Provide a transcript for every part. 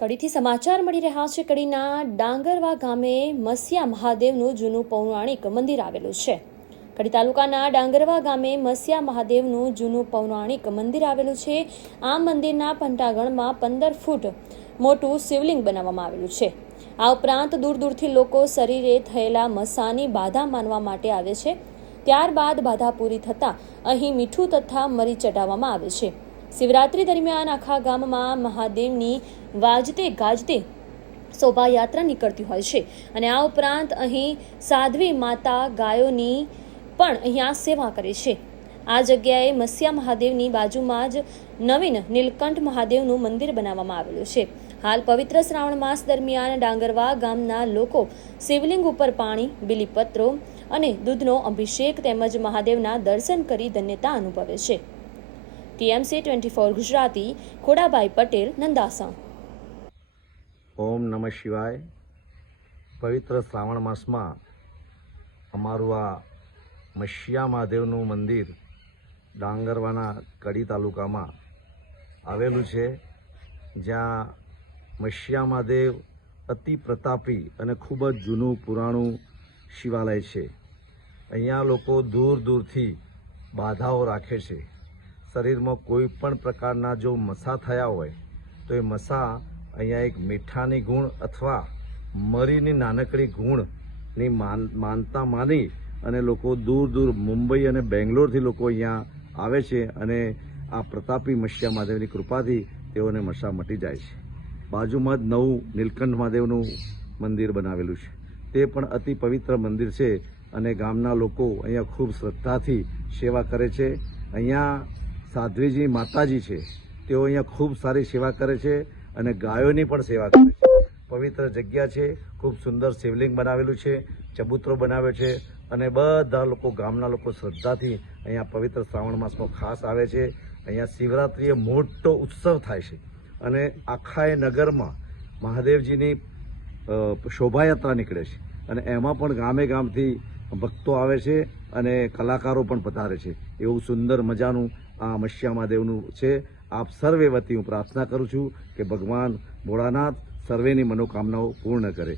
કડીથી સમાચાર મળી રહ્યા છે। કડીના ડાંગરવા ગામે મસ્યા મહાદેવનું જૂનું પૌરાણિક મંદિર આવેલું છે। કડી તાલુકાના ડાંગરવા ગામે મસ્યા મહાદેવનું જૂનું પૌરાણિક મંદિર આવેલું છે। આ મંદિરના પંટાગણમાં 15 ફૂટ મોટું શિવલિંગ બનાવવામાં આવેલું છે। આ ઉપરાંત દૂર દૂરથી લોકો શરીરે થયેલા મસાની બાધા માનવા માટે આવે છે। ત્યારબાદ બાધા પૂરી થતાં અહીં મીઠું તથા મરી ચડાવવામાં આવે છે। શિવરાત્રી દરમિયાન આખા ગામમાં મહાદેવની વાજતે ગાજતે શોભાયાત્રા નીકળતી હોય છે અને આ ઉપરાંત અહીં સાધ્વી માતા ગાયોની પણ અહીંયા સેવા કરે છે। આ જગ્યાએ મસ્યા મહાદેવની બાજુમાં જ નવીન નીલકંઠ મહાદેવનું મંદિર બનાવવામાં આવેલું છે। હાલ પવિત્ર શ્રાવણ માસ દરમિયાન ડાંગરવા ગામના લોકો શિવલિંગ ઉપર પાણી, બીલીપત્રો અને દૂધનો અભિષેક તેમજ મહાદેવના દર્શન કરી ધન્યતા અનુભવે છે। TMC 24 ગુજરાતી ખોડાભાઈ પટેલ, નંદાસણ। ઓમ નમઃ શિવાય। પવિત્ર શ્રાવણ માસમાં અમારું આ મસ્યા મહાદેવનું મંદિર ડાંગરવાના કડી તાલુકામાં આવેલું છે, જ્યાં મસ્યા મહાદેવ અતિ પ્રતાપી અને ખૂબ જ જૂનું પુરાણું શિવાલય છે। અહીંયા લોકો દૂર દૂરથી બાધાઓ રાખે છે। શરીરમાં કોઈ પણ પ્રકારના જો મસા થયા હોય તો એ મસા અહીંયા એક મીઠાની ગુણ અથવા મરીની નાનકડી ગુણની માનતા માની અને લોકો દૂર દૂર મુંબઈ અને બેંગ્લોરથી લોકો અહીંયા આવે છે અને આ પ્રતાપી મસ્યા મહાદેવની કૃપાથી તેઓને મસા મટી જાય છે। બાજુમાં જ નવું નીલકંઠ મહાદેવનું મંદિર બનાવેલું છે, તે પણ અતિ પવિત્ર મંદિર છે અને ગામના લોકો અહીંયા ખૂબ શ્રદ્ધાથી સેવા કરે છે। અહીંયા સાધ્વીજી માતાજી છે, તેઓ અહીંયા ખૂબ સારી સેવા કરે છે અને ગાયોની પણ સેવા કરે છે। પવિત્ર જગ્યા છે, ખૂબ સુંદર શિવલિંગ બનાવેલું છે, ચબૂતરો બનાવ્યો છે અને બધા લોકો ગામના લોકો શ્રદ્ધાથી અહીંયા પવિત્ર શ્રાવણ માસમાં ખાસ આવે છે। અહીંયા શિવરાત્રિએ મોટો ઉત્સવ થાય છે અને આખા એ નગરમાં મહાદેવજીની શોભાયાત્રા નીકળે છે અને એમાં પણ ગામે ગામથી ભક્તો આવે છે અને કલાકારો પણ પધારે છે। એવું સુંદર મજાનું આ મસ્યા મહાદેવનું છે। આપ સર્વે વતી હું પ્રાર્થના કરું છું કે ભગવાન ભોળાનાથ સર્વેની મનોકામનાઓ પૂર્ણ કરે।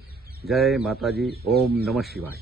જય માતાજી। ઓમ નમઃ શિવાય।